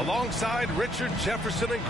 Alongside Richard Jefferson and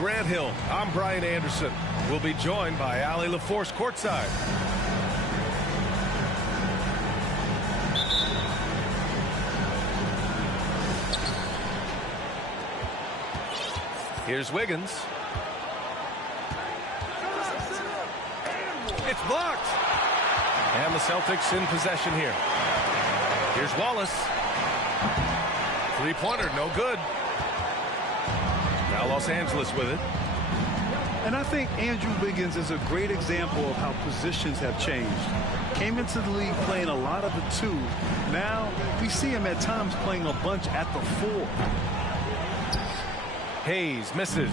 Grant Hill. I'm Brian Anderson. We'll be joined by Allie LaForce courtside. Here's Wiggins. It's blocked. And the Celtics in possession here. Here's Wallace. Three-pointer, no good. Now Los Angeles with it. And I think Andrew Wiggins is a great example of how positions have changed. Came into the league playing a lot of the two. Now we see him at times playing a bunch at the four. Hayes misses.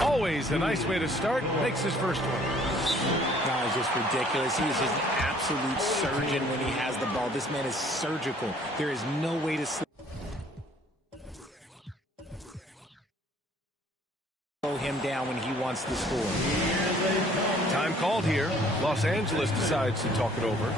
Always a nice way to start. Makes his first one. That is just ridiculous. He is just an absolute surgeon when he has the ball. This man is surgical. There is no way to slow him down when he wants to score. Time called here. Los Angeles decides to talk it over.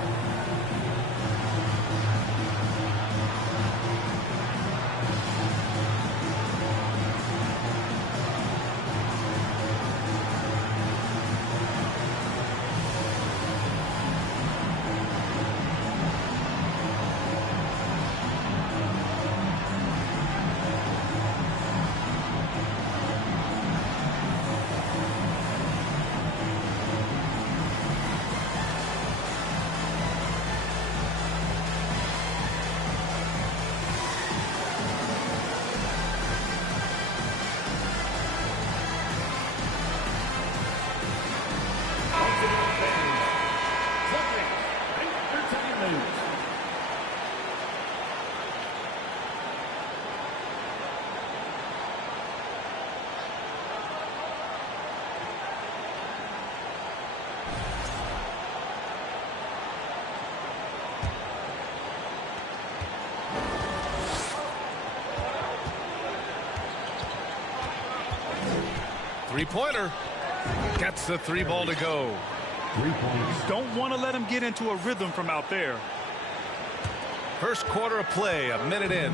Three-pointer. Gets the three ball to go. 3 points. Don't want to let him get into a rhythm from out there. First quarter of play, a minute in.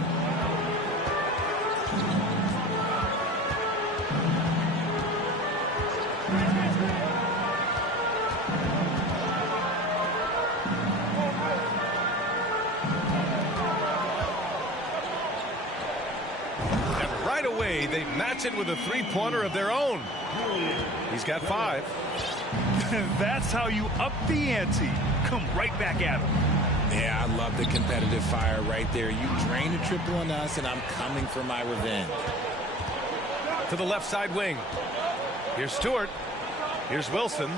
And right away, they match it with a three-pointer of their own. He's got 5. That's how you up the ante. Come right back at him. Yeah, I love the competitive fire right there. You drain a triple on us, and I'm coming for my revenge. To the left side wing. Here's Stewart. Here's Wilson.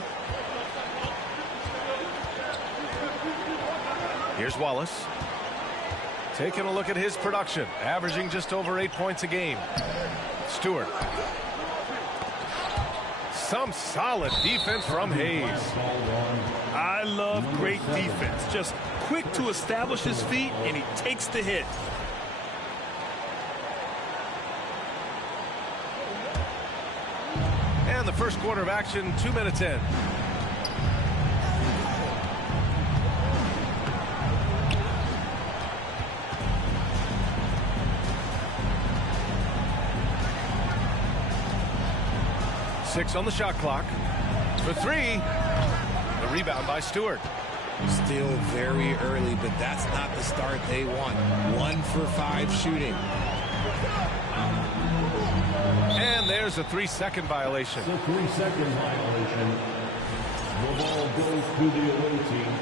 Here's Wallace. Taking a look at his production. Averaging just over 8 points a game. Stewart. Some solid defense from Hayes. I love great defense. Just quick to establish his feet, and he takes the hit. And the first quarter of action, 2 minutes in. Six on the shot clock. For 3. The rebound by Stewart. Still very early, but that's not the start they want. 1 for 5 shooting. And there's a 3-second violation. The 3-second violation. The ball goes to the away team.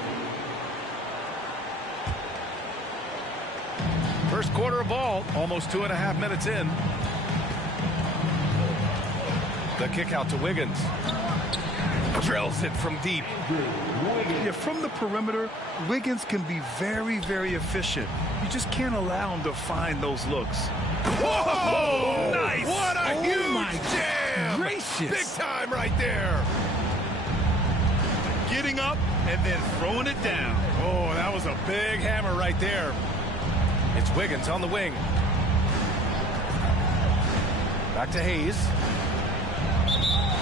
First quarter of ball, almost 2.5 minutes in. The kick out to Wiggins. Drills it from deep. Yeah, from the perimeter, Wiggins can be very, very efficient. You just can't allow him to find those looks. Whoa! Nice! What a huge my jam! gracious. Big time right there. Getting up and then throwing it down. Oh, that was a big hammer right there. It's Wiggins on the wing. Back to Hayes.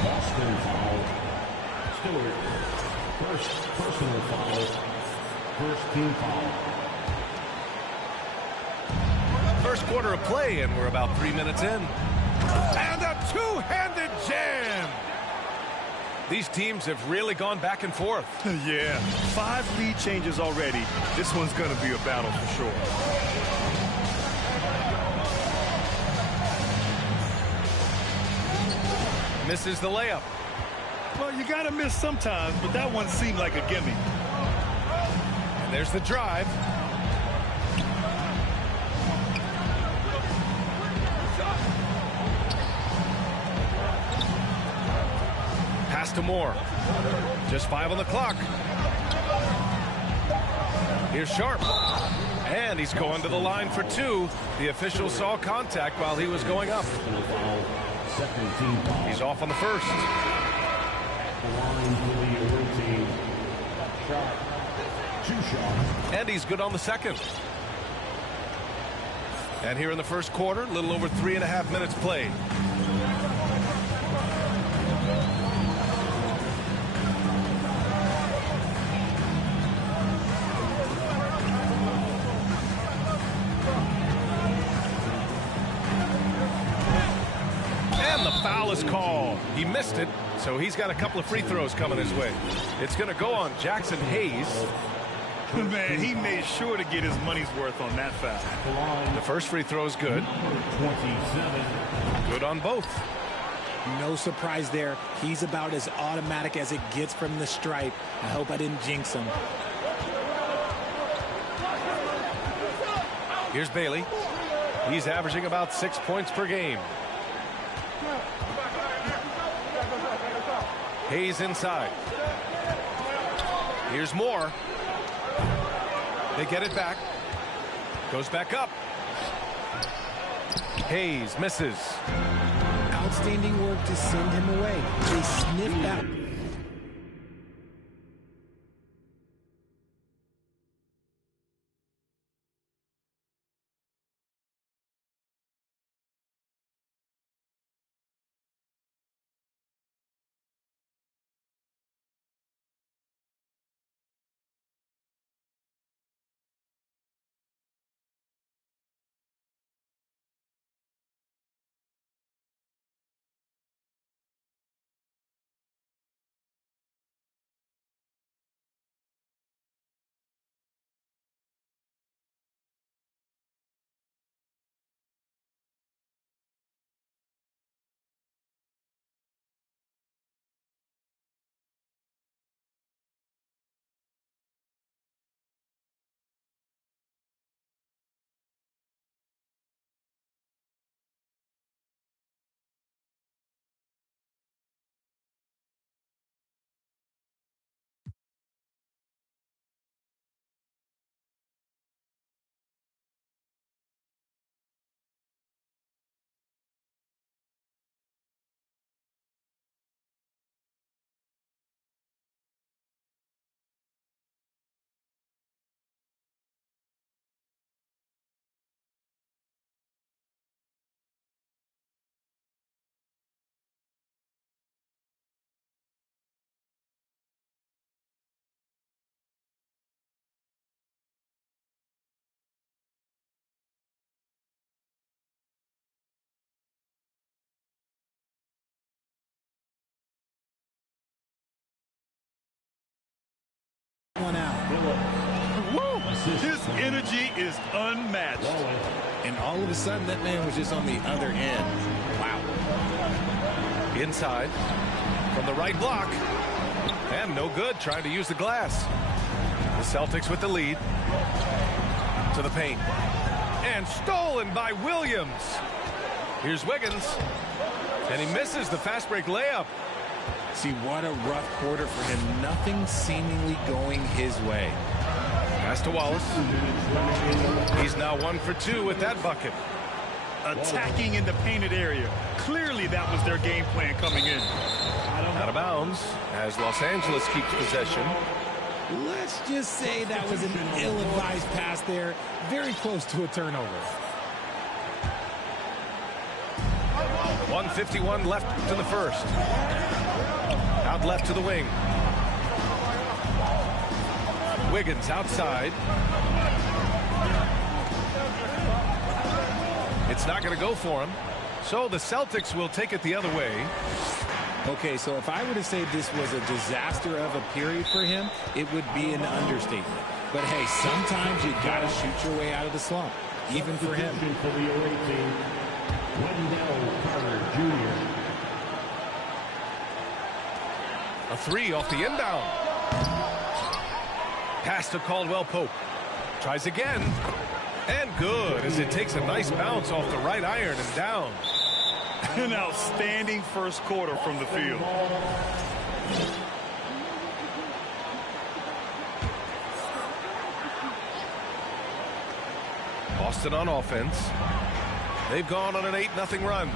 Boston foul. Stewart. First personal foul. First team foul. First quarter of play, and we're about 3 minutes in. And a two-handed jam. These teams have really gone back and forth. Yeah, 5 lead changes already. This one's going to be a battle for sure. Misses the layup. Well, you got to miss sometimes, but that one seemed like a gimme. And there's the drive. Pass to Moore. Just 5 on the clock. Here's Sharp. And he's going to the line for 2. The official saw contact while he was going up. Second team foul. He's off on the first. The line for the away team. Shot. 2 shots. And he's good on the second. And here in the first quarter, a little over 3.5 minutes played. And the foul is called. He missed it, so he's got a couple of free throws coming his way. It's going to go on Jackson Hayes. Man, he made sure to get his money's worth on that foul. The first free throw is good. 27. Good on both. No surprise there. He's about as automatic as it gets from the stripe. I hope I didn't jinx him. Here's Bailey. He's averaging about 6 points per game. Hayes inside. Here's Moore. They get it back. Goes back up. Hayes misses. Outstanding work to send him away. They sniffed out. His energy is unmatched. And all of a sudden, that man was just on the other end. Wow. Inside from the right block. And no good trying to use the glass. The Celtics with the lead. To the paint. And stolen by Williams. Here's Wiggins. And he misses the fast break layup. See, what a rough quarter for him. Nothing seemingly going his way. Pass to Wallace. He's now 1 for 2 with that bucket. Attacking in the painted area. Clearly that was their game plan coming in. Out of bounds as Los Angeles keeps possession. Let's just say that was an ill-advised pass there. Very close to a turnover. 1:51 left to the first. Out left to the wing. Wiggins outside. It's not going to go for him. So the Celtics will take it the other way. Okay, so if I were to say this was a disaster of a period for him, it would be an understatement. But hey, sometimes you got to shoot your way out of the slump, even for him. For the away team, Wendell Carter Jr. A 3 off the inbound. Pass to Caldwell Pope. Tries again. And good as it takes a nice bounce off the right iron and down. An outstanding first quarter from the field. Boston on offense. They've gone on an 8-0 run.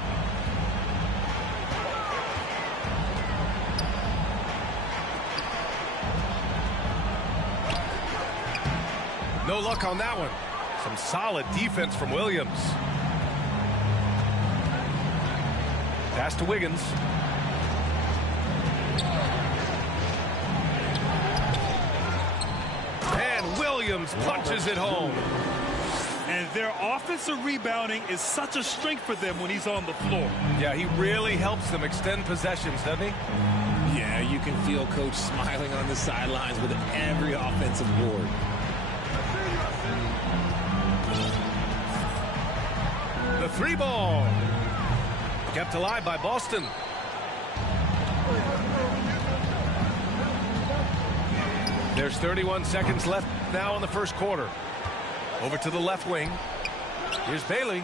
No luck on that one. Some solid defense from Williams. Pass to Wiggins. And Williams punches it home. And their offensive rebounding is such a strength for them when he's on the floor. Yeah, he really helps them extend possessions, doesn't he? Yeah, you can feel Coach smiling on the sidelines with every offensive board. The 3 ball. Kept alive by Boston. There's 31 seconds left now in the first quarter. Over to the left wing. Here's Bailey.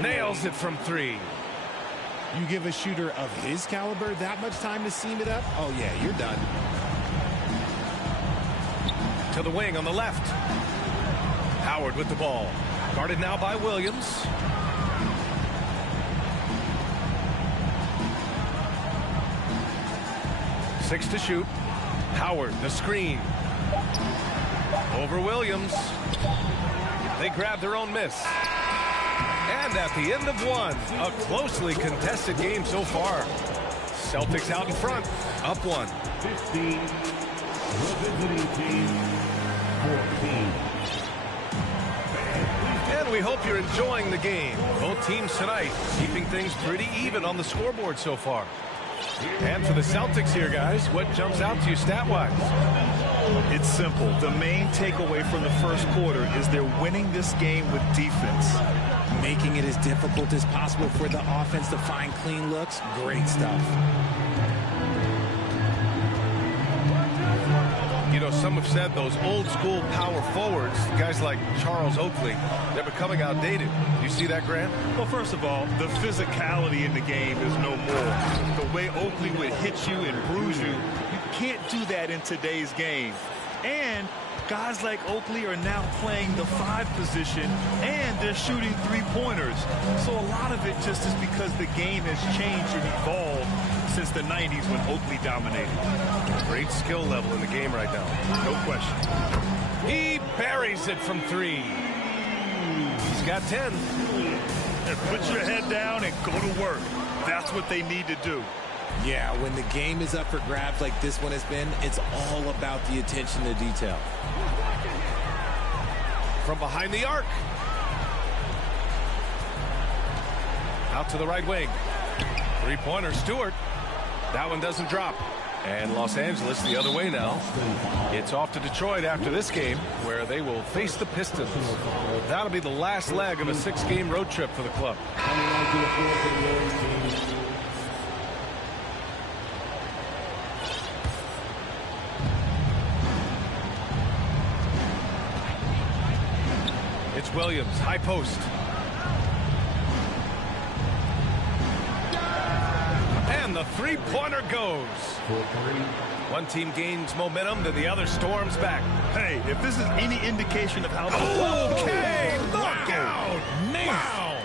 Nails it from 3. You give a shooter of his caliber that much time to seam it up? Oh, yeah, you're done. To the wing on the left. Howard with the ball. Guarded now by Williams. Six to shoot. Howard, the screen. Over Williams. They grab their own miss. And at the end of one, a closely contested game so far. Celtics out in front, up 1. 15. The visiting team, 14. And we hope you're enjoying the game. Both teams tonight keeping things pretty even on the scoreboard so far. And for the Celtics here, guys, what jumps out to you stat-wise? It's simple. The main takeaway from the first quarter is they're winning this game with defense. Making it as difficult as possible for the offense to find clean looks. Great stuff. You know, some have said those old-school power forwards, guys like Charles Oakley, they're becoming outdated. You see that, Grant? Well, first of all, the physicality in the game is no more. The way Oakley would hit you and bruise you, you can't do that in today's game. And guys like Oakley are now playing the 5 position, and they're shooting 3-pointers. So a lot of it just is because the game has changed and evolved since the 90s when Oakley dominated. Great skill level in the game right now. No question. He buries it from 3. He's got 10. And put your head down and go to work. That's what they need to do. Yeah, when the game is up for grabs like this one has been, it's all about the attention to detail. From behind the arc. Out to the right wing. 3-pointer, Stewart. That one doesn't drop. And Los Angeles the other way now. It's off to Detroit after this game, where they will face the Pistons. That'll be the last leg of a 6-game road trip for the club. It's Williams, high post. And the three-pointer goes. One team gains momentum, then the other storms back. Hey, if this is any indication of how... Okay, look out! Wow!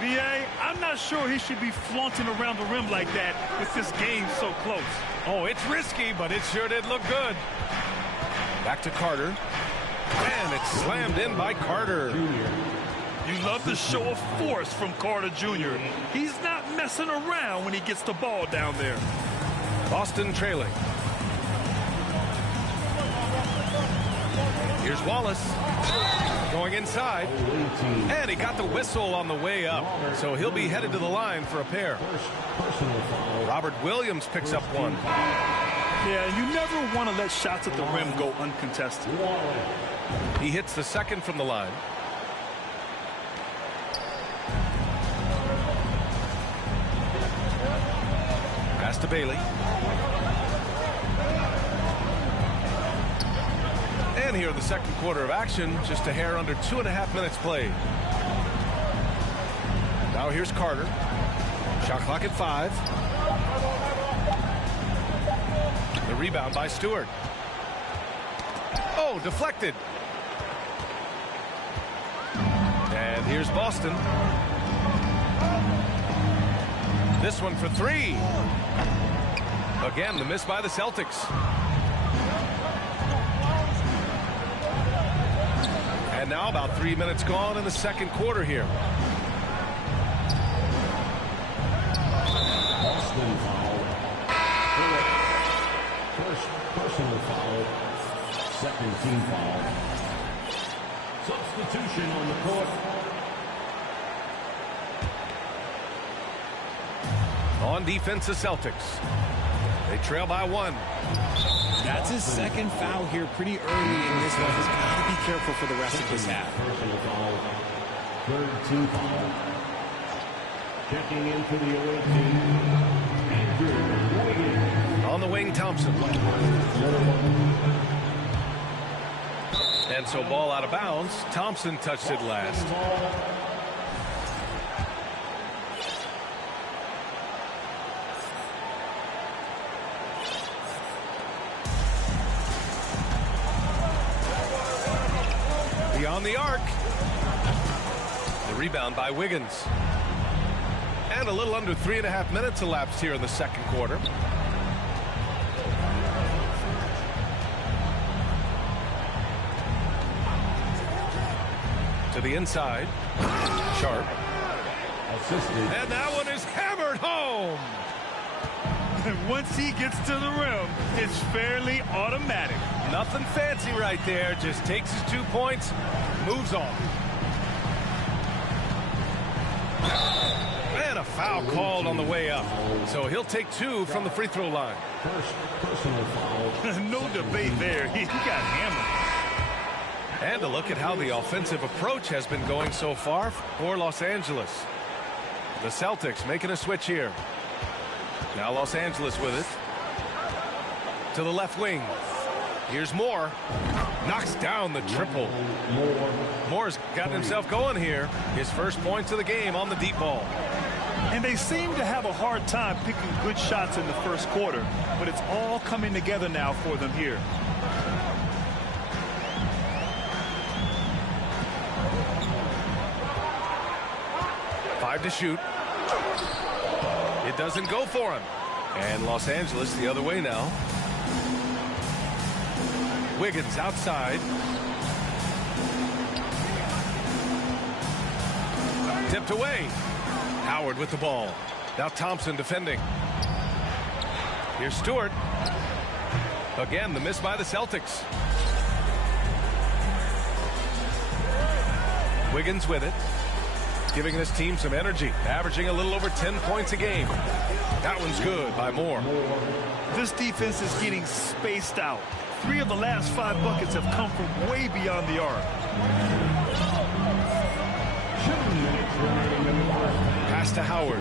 B.A., I'm not sure he should be flaunting around the rim like that with this game so close. Oh, it's risky, but it sure did look good. Back to Carter. And it's slammed in by Carter. You love the show of force from Carter Jr. He's not messing around when he gets the ball down there. Boston trailing. Here's Wallace going inside. And he got the whistle on the way up. So he'll be headed to the line for a pair. Robert Williams picks up one. Yeah, you never want to let shots at the rim go uncontested. He hits the second from the line. Pass to Bailey. And here in the second quarter of action, just a hair under 2.5 minutes played. Now here's Carter. Shot clock at 5. The rebound by Stewart. Oh, deflected. And here's Boston. This one for 3. Again, the miss by the Celtics. And now about 3 minutes gone in the second quarter here. Boston foul. First personal foul. Second team foul. Substitution on the court. On defense, the Celtics. They trail by 1. That's his second foul here pretty early in this one. He's got to be careful for the rest of this half. Personal foul. Third team foul. Checking in for the away team. Andrew Wiggins. On the wing, Thompson. And so ball out of bounds. Thompson touched it last. Beyond the arc. The rebound by Wiggins. And a little under 3.5 minutes elapsed here in the second quarter. To the inside. Sharp. Assisted. And that one is hammered home. And once he gets to the rim, it's fairly automatic. Nothing fancy right there. Just takes his 2 points, moves on. And a foul called on the way up. So he'll take 2 from the free throw line. First personal foul. No debate there. He got hammered. And a look at how the offensive approach has been going so far for Los Angeles. The Celtics making a switch here. Now Los Angeles with it. To the left wing. Here's Moore. Knocks down the triple. Moore's got himself going here. His first points of the game on the deep ball. And they seem to have a hard time picking good shots in the first quarter, but it's all coming together now for them here. Five to shoot. It doesn't go for him. And Los Angeles the other way now. Wiggins outside. Tipped away. Howard with the ball. Now Thompson defending. Here's Stewart. Again, the miss by the Celtics. Wiggins with it. Giving this team some energy. Averaging a little over 10 points a game. That one's good by Moore. This defense is getting spaced out. 3 of the last 5 buckets have come from way beyond the arc. Pass to Howard.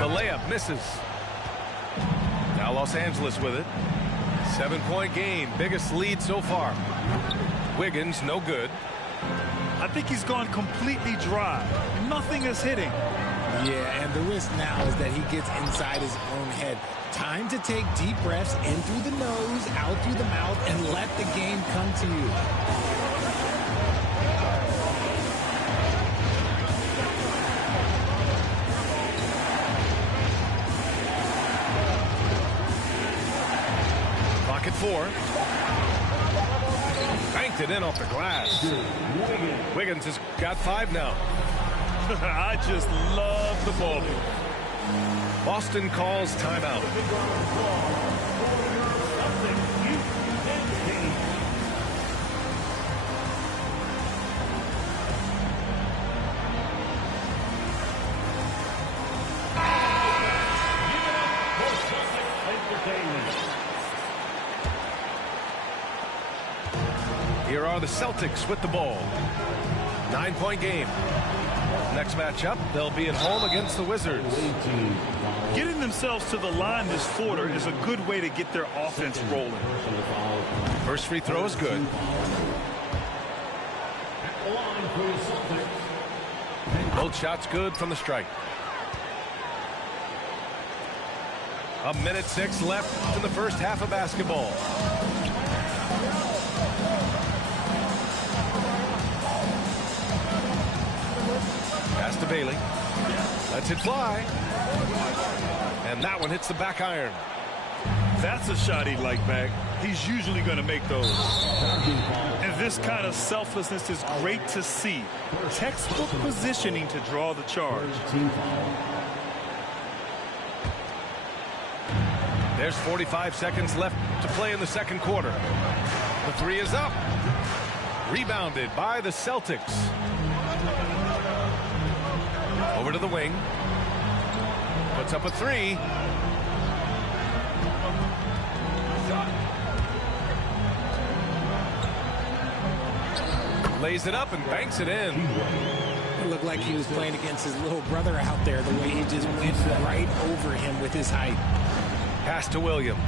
The layup misses. Now Los Angeles with it. 7-point game, biggest lead so far. Wiggins, no good. I think he's gone completely dry. Nothing is hitting. Yeah, and the risk now is that he gets inside his own head. Time to take deep breaths in through the nose, out through the mouth, and let the game come to you. Clock at 4. Banked it in off the glass. Wiggins has got 5 now. I just love the ball. Boston calls timeout. Here are the Celtics with the ball. 9-point game. Next matchup, they'll be at home against the Wizards. Getting themselves to the line this quarter is a good way to get their offense rolling. First free throw is good. Both shots good from the strike. 1:06 left in the first half of basketball. Pass to Bailey. Lets it fly. And that one hits the back iron. That's a shot he'd like back. He's usually going to make those. And this kind of selflessness is great to see. Textbook positioning to draw the charge. There's 45 seconds left to play in the second quarter. The 3 is up. Rebounded by the Celtics. Over to the wing. Puts up a 3. Lays it up and banks it in. It looked like he was playing against his little brother out there, the way he just went right over him with his height. Pass to Williams.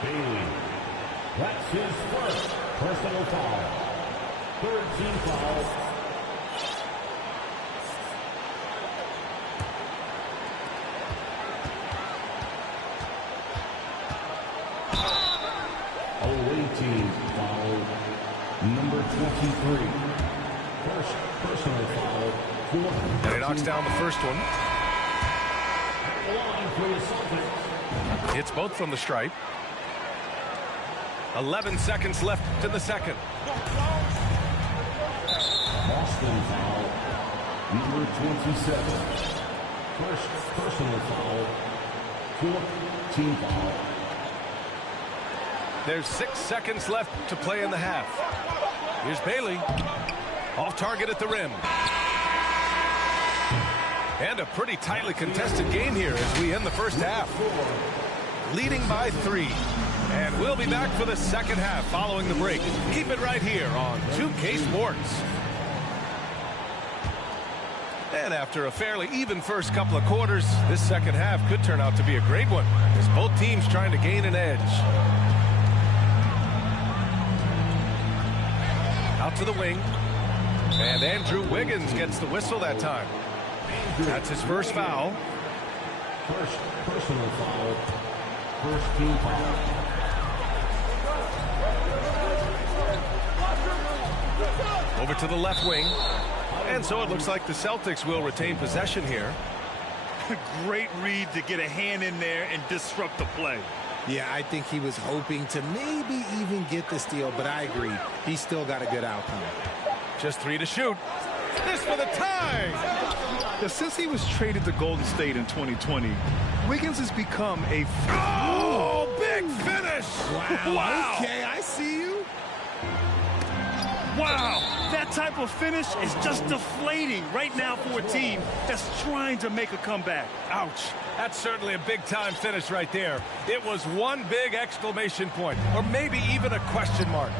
Bailey. That's his first personal foul. Third team foul. Away team foul. Number 23. First personal foul. And he knocks down the first one. Line for the Celtics. Hits both from the stripe. 11 seconds left in the second. Boston foul. Number 27. First personal foul. Fourth team foul. There's 6 seconds left to play in the half. Here's Bailey. Off target at the rim. And a pretty tightly contested game here as we end the first half. Leading by 3. And we'll be back for the second half following the break. Keep it right here on 2K Sports. And after a fairly even first couple of quarters, this second half could turn out to be a great one as both teams trying to gain an edge. Out to the wing. And Andrew Wiggins gets the whistle that time. That's his first foul. First personal foul. First team foul. Over to the left wing. And so it looks like the Celtics will retain possession here. Great read to get a hand in there and disrupt the play. Yeah, I think he was hoping to maybe even get the steal, but I agree. He still got a good outcome. Just 3 to shoot. This for the tie. Since he was traded to Golden State in 2020, Wiggins has become a... Oh, big finish. Wow. Okay, I see you. Wow, that type of finish is just deflating right now for a team that's trying to make a comeback. Ouch. That's certainly a big-time finish right there. It was one big exclamation point, or maybe even a question mark.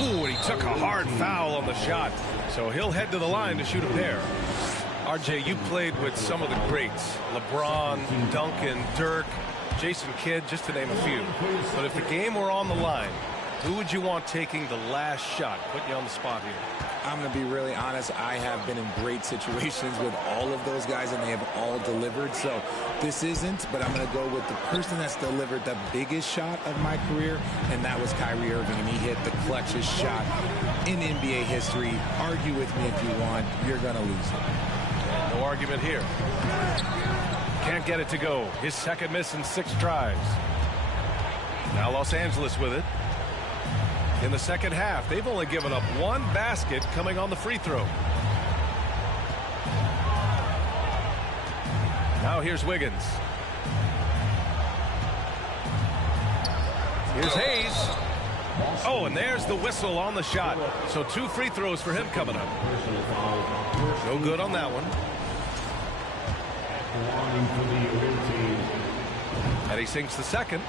Ooh, and he took a hard foul on the shot. So he'll head to the line to shoot a pair. RJ, you played with some of the greats. LeBron, Duncan, Dirk, Jason Kidd, just to name a few. But if the game were on the line, who would you want taking the last shot? Putting you on the spot here. I'm going to be really honest. I have been in great situations with all of those guys, and they have all delivered. So this isn't, but I'm going to go with the person that's delivered the biggest shot of my career, and that was Kyrie Irving, and he hit the clutchest shot in NBA history. Argue with me if you want. You're going to lose it. No argument here. Can't get it to go. His second miss in 6 tries. Now Los Angeles with it. In the second half, they've only given up 1 basket coming on the free throw. Now here's Wiggins. Here's Hayes. Oh, and there's the whistle on the shot. So 2 free throws for him coming up. No good on that one. And he sinks the second.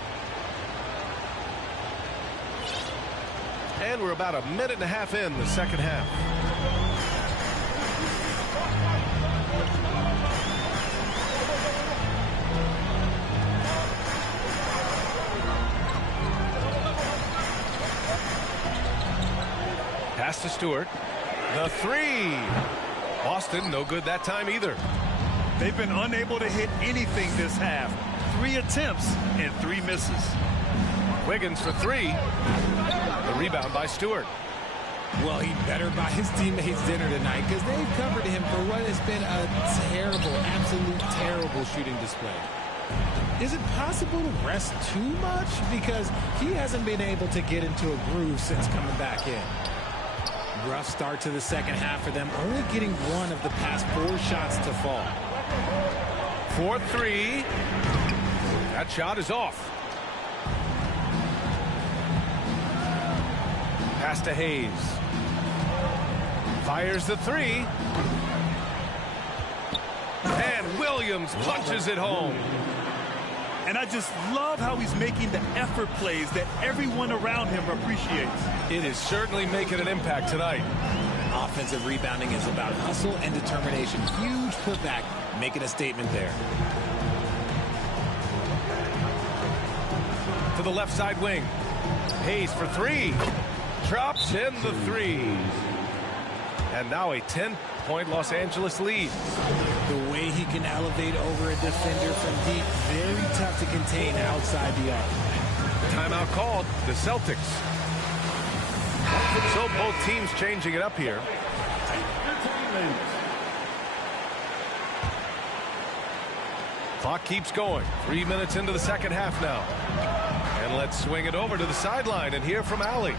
And we're about a minute and a half in the second half. Pass to Stewart. The 3. Boston, no good that time either. They've been unable to hit anything this half. 3 attempts and 3 misses. Wiggins for 3. The rebound by Stewart. Well, he better buy his teammates dinner tonight because they've covered him for what has been a terrible, absolute terrible shooting display. Is it possible to rest too much? Because he hasn't been able to get into a groove since coming back in. Rough start to the second half for them, only getting 1 of the past 4 shots to fall. 4-3. That shot is off. Pass to Hayes. Fires the 3. And Williams punches it home. And I just love how he's making the effort plays that everyone around him appreciates. It is certainly making an impact tonight. Offensive rebounding is about hustle and determination. Huge putback, making a statement there. To the left side wing. Hayes for 3. Drops in the 3. And now a 10-point Los Angeles lead. The way he can elevate over a defender from deep, very tough to contain outside the arc. Timeout called, the Celtics. So both teams changing it up here. Clock keeps going. 3 minutes into the second half now. And let's swing it over to the sideline and hear from Allie.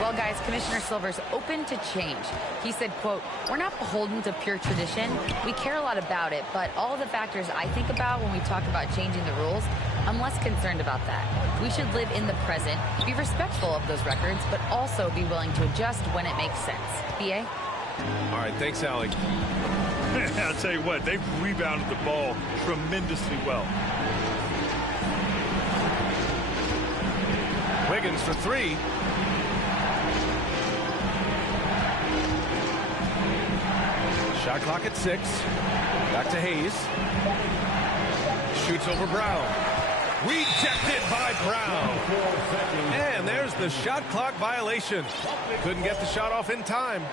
Well, guys, Commissioner Silver's open to change. He said, quote, "We're not beholden to pure tradition. We care a lot about it, but all the factors I think about when we talk about changing the rules, I'm less concerned about that. We should live in the present, be respectful of those records, but also be willing to adjust when it makes sense. B.A.? All right, thanks, Allie. I'll tell you what, they've rebounded the ball tremendously well. Wiggins for three. Shot clock at 6. Back to Hayes. Shoots over Brown. Rejected by Brown. And there's the shot clock violation. Couldn't get the shot off in time.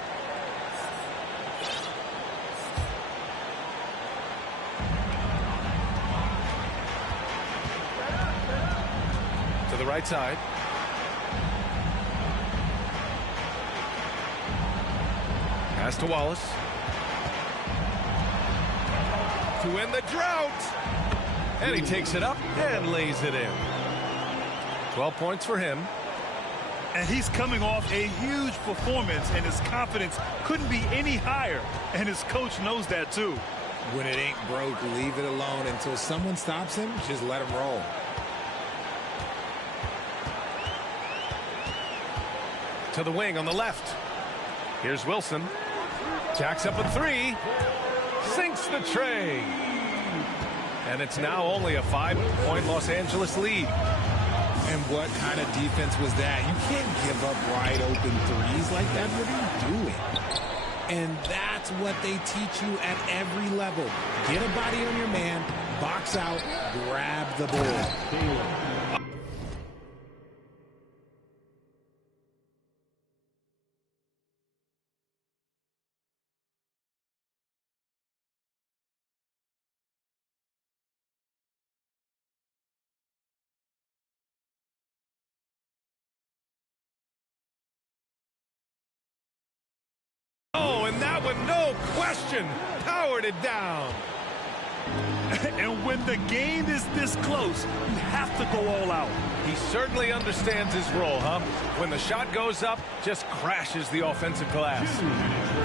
To the right side. Pass to Wallace. To win the drought. And he takes it up and lays it in. 12 points for him. And he's coming off a huge performance, and his confidence couldn't be any higher. And his coach knows that, too. When it ain't broke, leave it alone until someone stops him. Just let him roll. To the wing on the left. Here's Wilson. Jacks up a three. Sinks the tray. And it's now only a 5-point Los Angeles lead. And what kind of defense was that? You can't give up wide open threes like that. What are you doing? And that's what they teach you at every level. Get a body on your man, box out, grab the ball. Oh, and that one, no question, powered it down. And when the game is this close, you have to go all out. He certainly understands his role, huh? When the shot goes up, just crashes the offensive glass.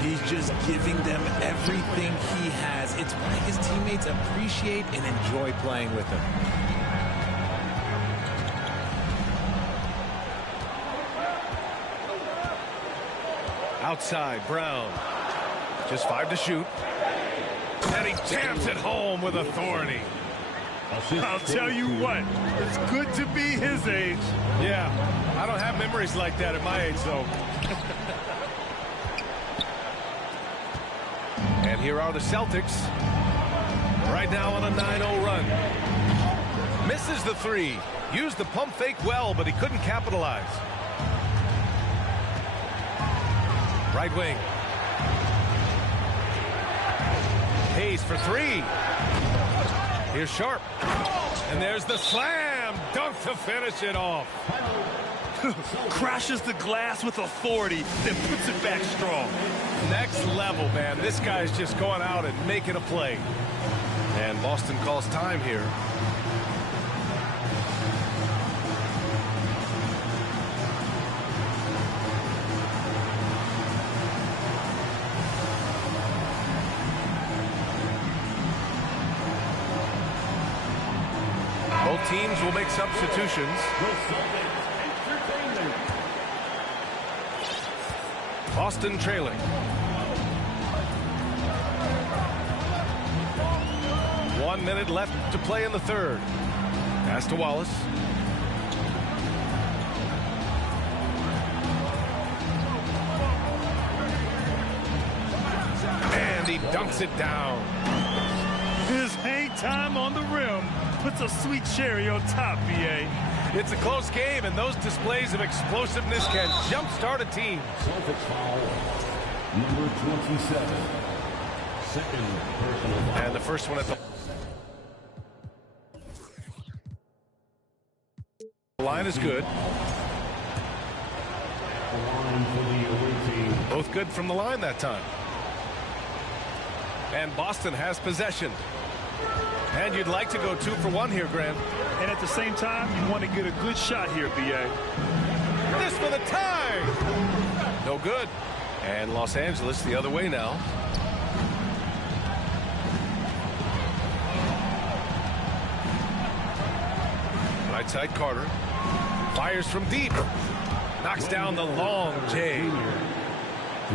He's just giving them everything he has. It's why his teammates appreciate and enjoy playing with him. Outside, Brown. Just 5 to shoot. And he jams it home with authority. I'll tell you what, it's good to be his age. Yeah, I don't have memories like that at my age, though. And here are the Celtics. Right now on a 9-0 run. Misses the three. Used the pump fake well, but he couldn't capitalize. Right wing. Hayes for three. Here's Sharp. And there's the slam dunk to finish it off. Crashes the glass with authority, then puts it back strong. Next level, man. This guy's just going out and making a play. And Boston calls time here. Both teams will make substitutions. Boston trailing. One minute left to play in the third. Pass to Wallace. And he dunks it down. His hang time on the rim puts a sweet cherry on top, B.A. It's a close game, and those displays of explosiveness can jumpstart a team. Celtics foul, number 27. Second personal foul. And the first one at the line is good. Line for the away team. Both good from the line that time. And Boston has possession. And you'd like to go 2 for 1 here, Grant. And at the same time, you want to get a good shot here, B.A. This for the tie. No good. And Los Angeles the other way now. Right side Carter. Fires from deep. Knocks down the long J.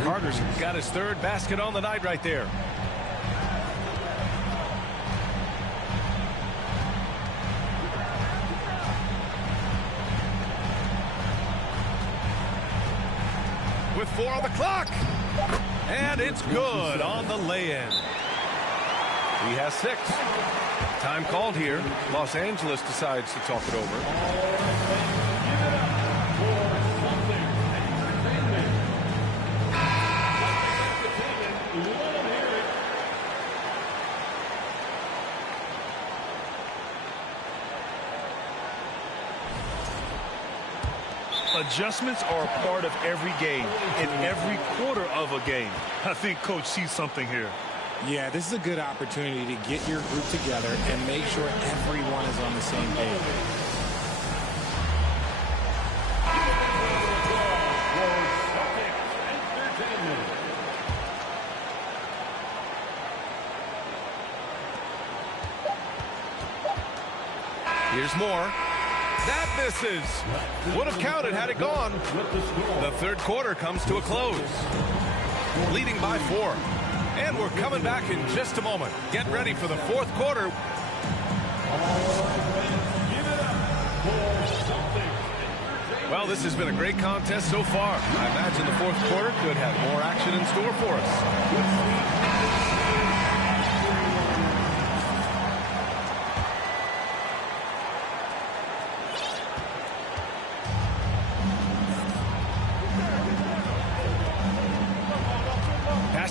Carter's got his third basket on the night right there. With 4 on the clock. And it's good on the lay-in. He has 6. Time called here. Los Angeles decides to talk it over. Adjustments are a part of every game, in every quarter of a game. I think Coach sees something here. Yeah, this is a good opportunity to get your group together and make sure everyone is on the same page. Here's more. That misses. Would have counted had it gone. The third quarter comes to a close. Leading by 4. And we're coming back in just a moment. Get ready for the fourth quarter. Well, this has been a great contest so far. I imagine the fourth quarter could have more action in store for us.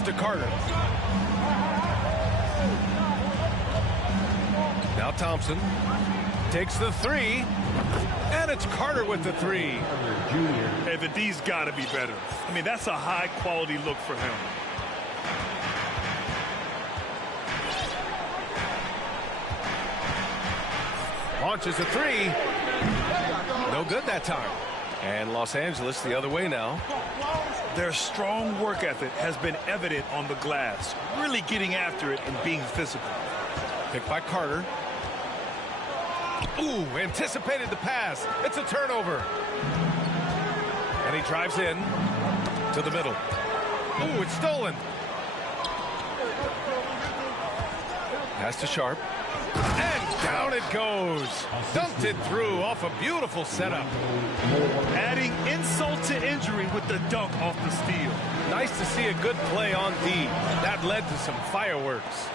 To Carter. Now Thompson takes the 3, and it's Carter with the 3. Hey, the D's got to be better. I mean, that's a high-quality look for him. Launches a 3. No good that time. And Los Angeles the other way now. Their strong work ethic has been evident on the glass, really getting after it and being physical. Picked by Carter. Ooh, anticipated the pass. It's a turnover. And he drives in to the middle. Ooh, it's stolen. Pass to Sharp. And down it goes. Dumped it through off a beautiful setup. Adding insult to injury with the dunk off the steal. Nice to see a good play on D. That led to some fireworks.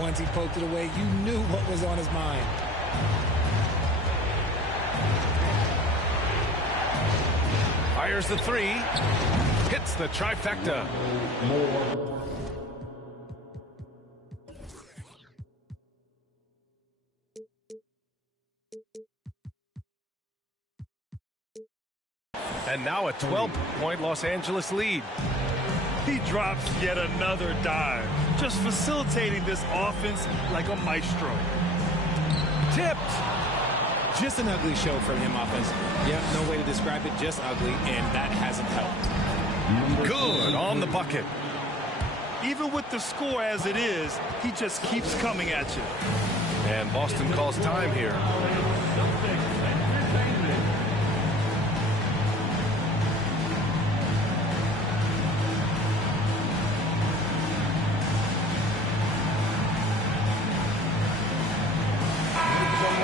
Once he poked it away, you knew what was on his mind. Fires the 3. Hits the trifecta. And now a 12-point Los Angeles lead. He drops yet another dive, just facilitating this offense like a maestro. Tipped. Just an ugly show from him offensively. Yep, no way to describe it, just ugly, and that hasn't helped. Good on the bucket. Even with the score as it is, he just keeps coming at you. And Boston calls time here.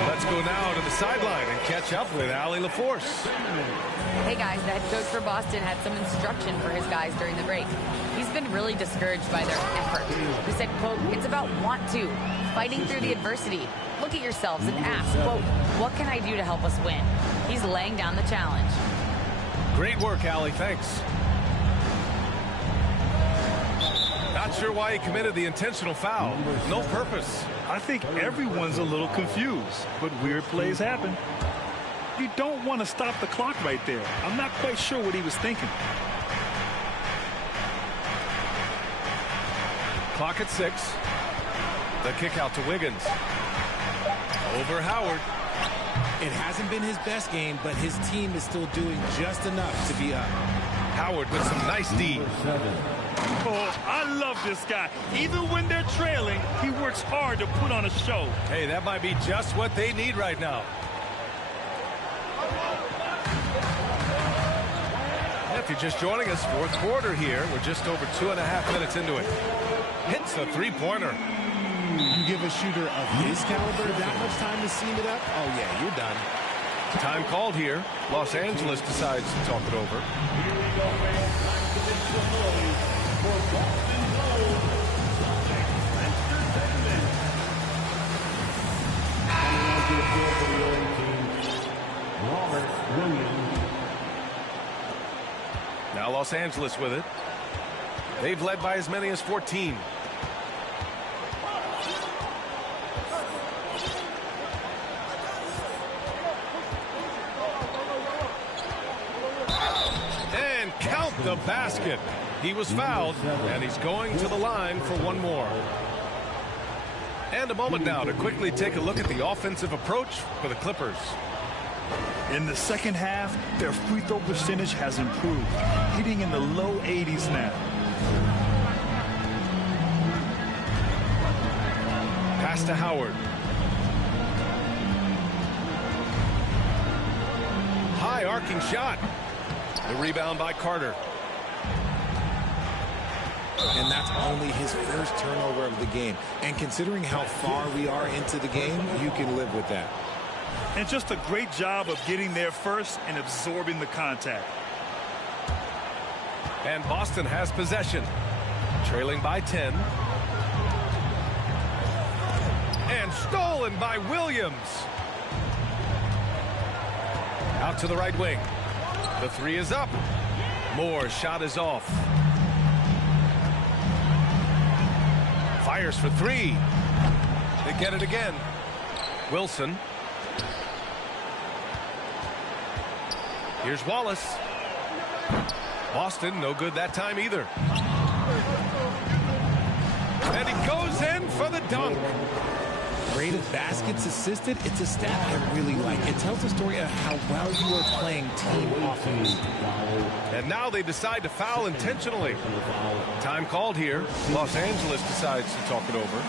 Let's go now to the sideline and catch up with Allie LaForce. Hey guys, the head coach for Boston had some instruction for his guys during the break. He's been really discouraged by their effort. He said, quote, "It's about want to, fighting through the adversity. Look at yourselves and ask, quote, what can I do to help us win?" He's laying down the challenge. Great work, Allie. Thanks. Not sure why he committed the intentional foul. No purpose. I think everyone's a little confused, but weird plays happen. You don't want to stop the clock right there. I'm not quite sure what he was thinking. Clock at 6. The kick out to Wiggins. Over Howard. It hasn't been his best game, but his team is still doing just enough to be up. Howard with some nice D. Oh, I love this guy. Even when they're trailing, he works hard to put on a show. Hey, that might be just what they need right now. if you're just joining us, fourth quarter here. We're just over 2.5 minutes into it. Hits a three-pointer. You give a shooter of his caliber that much time to seam it up, oh yeah, you're done. Time called here. Los Angeles decides to talk it over. Now Los Angeles with it. They've led by as many as 14. And count the basket. He was fouled, and he's going to the line for one more. And a moment now to quickly take a look at the offensive approach for the Clippers. In the second half, their free throw percentage has improved, hitting in the low 80s now. Pass to Howard. High arcing shot. The rebound by Carter. And that's only his first turnover of the game. And considering how far we are into the game, you can live with that. And just a great job of getting there first and absorbing the contact. And Boston has possession. Trailing by 10. And stolen by Williams. Out to the right wing. The three is up. Moore's shot is off. Fires for three. They get it again. Wilson. Here's Wallace. Boston, no good that time either. And he goes in for the dunk. Rated baskets assisted, it's a stat I really like. It tells the story of how well you are playing team offense. And now they decide to foul intentionally. Time called here. Los Angeles decides to talk it over.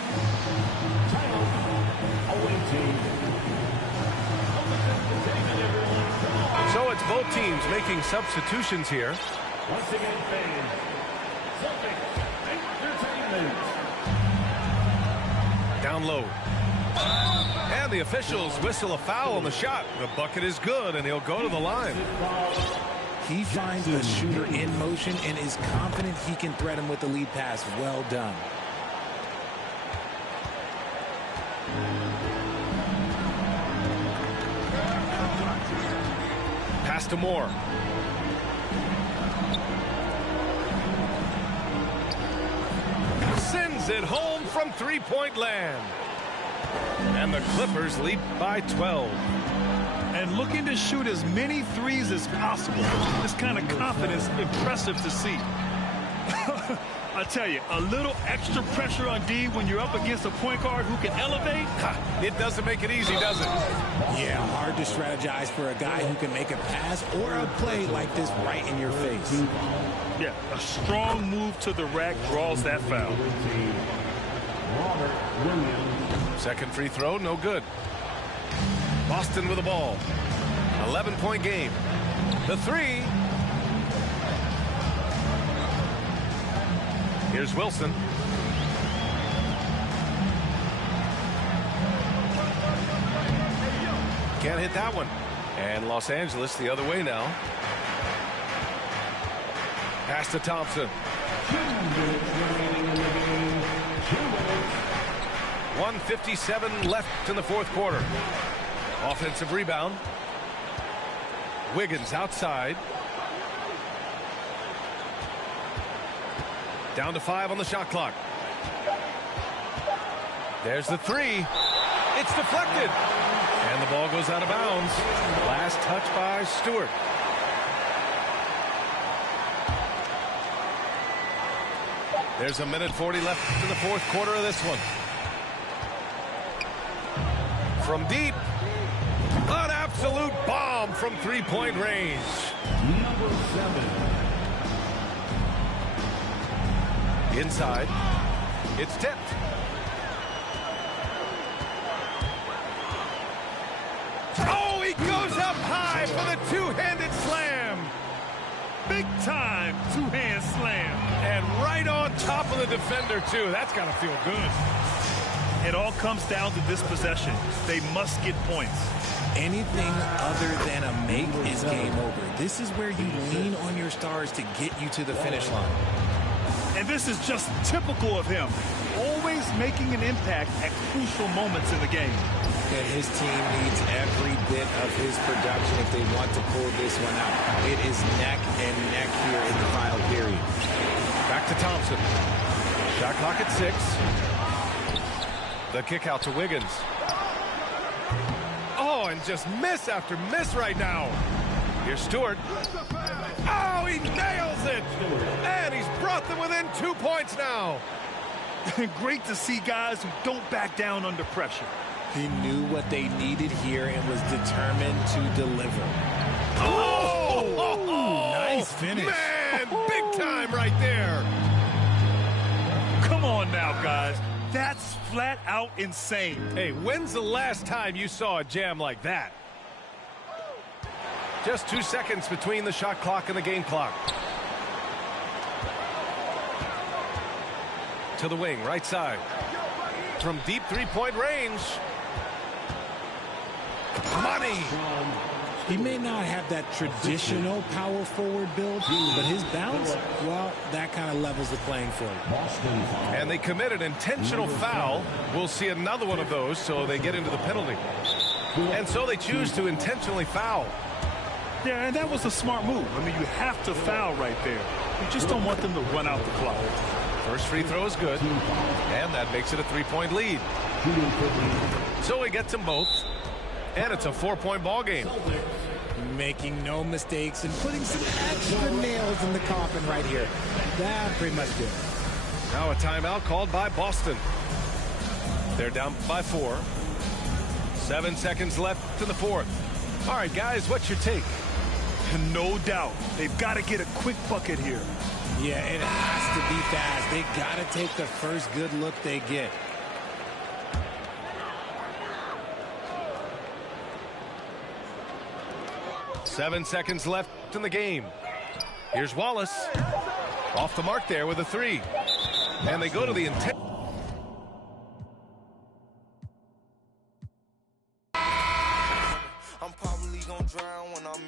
So it's both teams making substitutions here. Once again, fans, Celtics Entertainment. Down low. And the officials whistle a foul on the shot. The bucket is good, and he'll go to the line. He finds the shooter in motion and is confident he can thread him with the lead pass. Well done. Pass to Moore. Sends it home from three-point land. And the Clippers lead by 12. And looking to shoot as many threes as possible. This kind of confidence, impressive to see. I tell you, a little extra pressure on D when you're up against a point guard who can elevate. It doesn't make it easy, does it? Yeah, hard to strategize for a guy who can make a pass or a play like this right in your face. Yeah, a strong move to the rack draws that foul. Second free throw, no good. Boston with the ball. 11-point game. The three. Here's Wilson. Can't hit that one. And Los Angeles the other way now. Pass to Thompson. 1:57 left in the fourth quarter. Offensive rebound. Wiggins outside. Down to 5 on the shot clock. There's the three. It's deflected. And the ball goes out of bounds. Last touch by Stewart. There's 1:40 left in the fourth quarter of this one. From deep. An absolute bomb from three-point range. Number 7. Inside. It's tipped. Oh, he goes up high for the two-handed slam. big-time two-hand slam. And right on top of the defender, too. That's got to feel good. It all comes down to this possession. They must get points. Anything other than a make is game over. This is where you lean on your stars to get you to the finish line. And this is just typical of him. Always making an impact at crucial moments in the game. And his team needs every bit of his production if they want to pull this one out. It is neck and neck here in the final period. Back to Thompson. Shot clock at 6. The kick out to Wiggins. Oh, and just miss after miss right now. Here's Stewart. Oh, he nails it. And he's brought them within 2 points now. Great to see guys who don't back down under pressure. He knew what they needed here and was determined to deliver. Oh, nice finish. Man, big time right there. Come on now, guys. That's flat out insane. Hey, when's the last time you saw a jam like that? Just 2 seconds between the shot clock and the game clock. To the wing, right side. From deep three-point range. Money. He may not have that traditional power forward build, but his bounce, well, that kind of levels the playing field. And they commit an intentional foul. We'll see another one of those, so they get into the penalty. And so they choose to intentionally foul. Yeah, and that was a smart move. I mean, you have to foul right there. You just don't want them to run out the clock. First free throw is good, and that makes it a 3-point lead. So he gets them both, and it's a 4-point ball game. Making no mistakes and putting some extra nails in the coffin right here. That pretty much did. Now a timeout called by Boston. They're down by 4. 7 seconds left in the fourth. All right, guys, what's your take? No doubt. They've got to get a quick bucket here. Yeah, it has to be fast. They got to take the first good look they get. Seven seconds left in the game. Here's Wallace. Off the mark there with a 3. And they go to the intent. I'm probably gonna drown when I'm